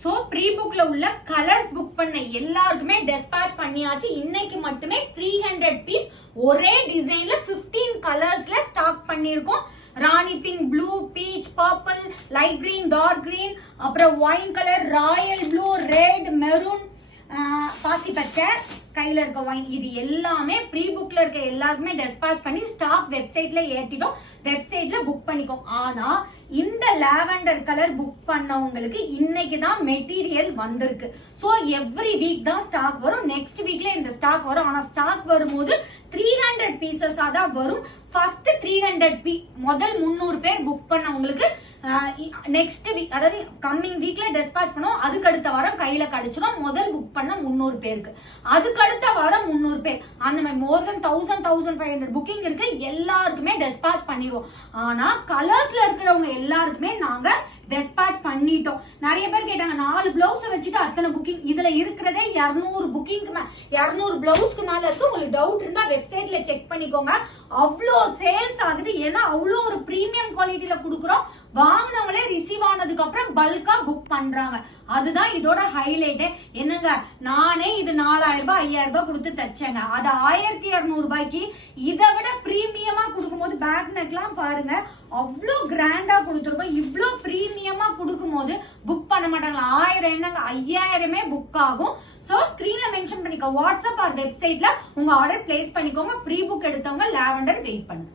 So pre புக்ல உள்ள colours book பண்ண எல்லாருக்குமே டெஸ்பாச் பண்ணியாச்சு. இன்னைக்கு மட்டுமே 300 பீஸ் ஒரே டிசைன்ல 15 கலர்ஸ்ல ஸ்டாக் பண்ணிருக்கோம். Rani pink, blue, peach, purple, light green, dark green, அப்புறம் wine colour, royal blue, red, maroon, பாசி பச்சை, கையில இருக்க ஒயின், இது எல்லாமே ப்ரீ புக்ல இருக்க எல்லாருக்குமே டெஸ்பாச் பண்ணி ஸ்டாக் வெப்சைட்ல ஏத்திட்டோம். வெப்சைட்ல புக் பண்ணிக்கோம். ஆனா இந்த லாவெண்டர் கலர் புக் பண்ணவங்களுக்கு இன்னைக்கு தான் மெட்டீரியல் வந்திருக்கு. சோ எவ்ரி வீக் தான் ஸ்டாக் வரும். நெக்ஸ்ட் வீக்ல இந்த ஸ்டாக் வரும். ஆனா ஸ்டாக் வரும்போது 300 பீசஸா தான் வரும். ஃபர்ஸ்ட் 300 முதல் 300 பேர் புக் பண்ணவங்களுக்கு நெக்ஸ்ட் வீக், அதாவது கம்மிங் வீக்ல டெஸ்பாச் பண்ணுவோம். அதுக்கு அடுத்த வாரம் கையில கிடைச்சிடும். முதல் புக் பண்ண 300 பேருக்கு, அதுக்கு அடுத்த வாரம் 300 பேர், அந்த மாதிரி மோர் தென் 1500 புக்கிங் இருக்கு. எல்லாருக்குமே டெஸ்பாச் பண்ணிடுவோம். ஆனா கலர்ஸ்ல இருக்கிறவங்க எல்லாருக்குமே நாங்க டெஸ்பாச் பண்ணிட்டோம். நிறைய பேர் கேட்டாங்க 4 பிளவுஸ் வச்சுட்டு அத்தனை புக்கிங். இதுல இருக்கிறதே 200 புக்கிங்க்கு 200 பிளவுஸ்க்கு மேல இருக்கு. உங்களுக்கு டவுட் இருந்தா வெப்சைட்ல செக் பண்ணிக்கோங்க. அவ்வளோ சேல்ஸ் ஆகுது. ஏன்னா அவ்வளோ ஒரு பிரீமியம் குவாலிட்டியில கொடுக்குறோம். வாங்கினவங்களே ரிசீவ் ஆனதுக்கு அப்புறம் பல்கா புக் பண்றாங்க. அதுதான் இதோட ஹைலைட். என்னங்க, நானே இது 4000 ரூபாய் 5000 ரூபாய் கொடுத்து தச்சேங்க. அது 1200 ரூபாய்க்கு இதை விட பிரீமியமா கொடுக்கும் போது பேக் நெக்லாம் பாருங்க அவ்வளோ கிராண்டா கொடுத்துருக்கோம். இவ்வளோ பிரீமியமா கொடுக்கும் போது புக் பண்ண மாட்டாங்க. 1000 என்னங்க 5000 புக் ஆகும். சோ ஸ்கிரீன்ல மென்ஷன் பண்ணிக்கோ, வாட்ஸ்அப் ஆர் வெப்சைட்ல உங்க ஆர்டர் பிளேஸ் பண்ணிக்கோங்க. ப்ரீ புக் எடுத்தவங்க லாவெண்டர் வெயிட் பண்ணுங்க.